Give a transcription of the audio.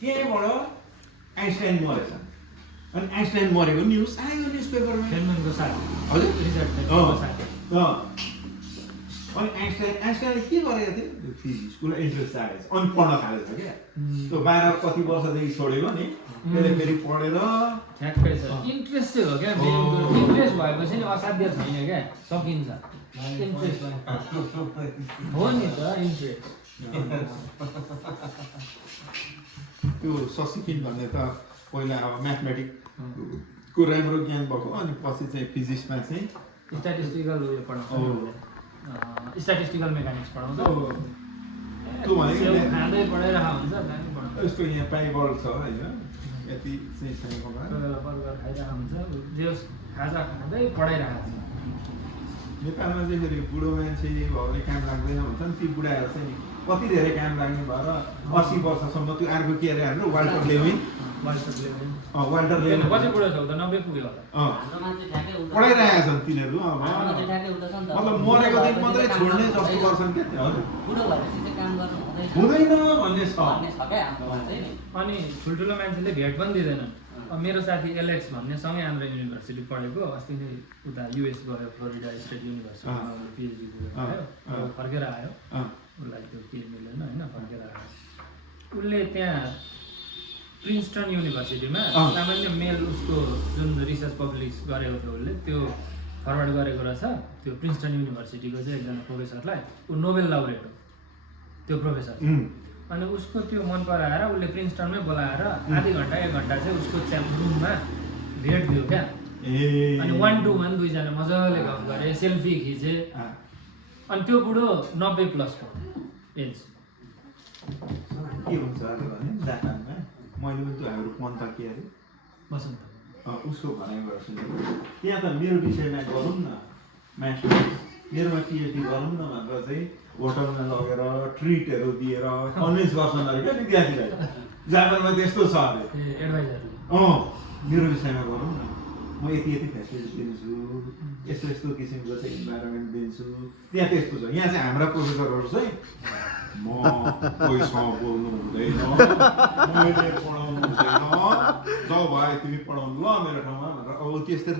त्यहीँबाट आइन्स्टाइन मरेछ अनि आइन्स्टाइन मरेको न्युज आयो न्युज पेपरमा फेलम्यानको साथी हजुर रिचर्ड अँ, फेलम्यानको साथी अँ। अनि आइन्स्टाइनले के गरेको थियो त्यो फिजिक्सको इन्ट्रेस्ट जागेको छ अनि पढ्न थालेछ क्या त्यो 12 कति वर्षदेखि छोडेको नि त्यसले फेरि पढेर ठ्याक्कै छ इन्ट्रेस्ट चाहिँ हो क्या इन्ट्रेस्ट भएपछि नि असाध्य छैन क्या सकिन्छ इन्ट्रेस्ट हो नि त इन्ट्रेस्ट त्यो ससिकिन भन्ने त पहिला अब म्याथमेटिक्सको राम्रो ज्ञान भएको अनि पछि चाहिँ फिजिक्समा चाहिँ स्ट्याटिस्टिकल उयो पढाउँछ स्ट्याटिस्टिकल मेकानिक्स पढाउँछ त्यो भनेको सेउ खाँदै पढाइरहेको हुन्छ दामी पढाउँछ यस्तो यहाँ पाइबल छ होइन यति चाहिँ छैन होला कोही बेला बर्गर खाइरहेको हुन्छ जे खाजा खाँदै पढाइरहेको हुन्छ नेपालमा चाहिँ फेरि बुढो मान्छे भएले काम लाग्दैन भन्छ नि ती बुढाहरू चाहिँ नि कति धेरै काम लाग्ने भएर 80 वर्षसम्म त्यो अर्को के अरे हाम्रो वाल्टर लेविन वाल्टर लेविन कति बुढो छ त 90 पुग्यो होला पढाइरहेका छन् तिनीहरू अब मतलब मरेको दिन मात्रै छोड्ने जस्तो गर्छन् क्या त्यो हुँदैन भन्ने छ अनि ठुल्ठुलो मान्छेले भेट पनि दिँदैनन् अब मेरो साथी एलेक्स भन्ने सँगै आन्ध्र युनिभर्सिटी पढेको अस्ति नै उता युएस गयो फ्लोरिडा स्टेट युनिभर्सिटीमा पिएचडी गयो फर्केर आयो उसलाई त्यो के मिलेन होइन फर्केर आयो उसले त्यहाँ प्रिन्सटन युनिभर्सिटीमा सामान्य मेल उसको जुन रिसर्च पब्लिस गरेको थियो उसले त्यो फरवर्ड गरेको रहेछ त्यो प्रिन्सटन युनिभर्सिटीको चाहिँ एकजना प्रोफेसरलाई ऊ नोबेल लाउरेट हो त्यो प्रोफेसर अनि उसको त्यो मन पराएर उसले प्रिन्सटनमै बोलाएर आधी घन्टा 1 घन्टा चाहिँ उसको रुममा भेट दियो क्या अनि 1 to 1 दुईजना मजाले गफ गरे सेल्फी खिचे अनि त्यो बुढो 90 प्लस को एज के हुन्छ भने जापानमा मैले पनि त्यो हाम्रो पन्त के अरे बसन्त उसको भनाइबाट सुनेको त्यहाँ त मेरो विषयमा गरौँ न मास्टर्स मेरोमा पिएचडी गरौँ न भनेर चाहिँ होटलमा लगेर ट्रिटहरू दिएर कन्भिन्स गर्छन् अरे क्या विद्यार्थीलाई जापानमा त्यस्तो छ अरे एडभाइजर मेरो विषयमा गरौँ न म यति फेसिलिटी दिन्छु यस्तो यस्तो किसिमको चाहिँ इन्भाइरोमेन्ट दिन्छु त्यहाँ त्यस्तो छ यहाँ चाहिँ हाम्रा प्रोफेसरहरू चाहिँ म कोहीसँग बोल्नु हुँदैन मैले पढाउनु हुँदैन जब भयो तिमी पढाउनु ल मेरो ठाउँमा भनेर अब त्यस्तै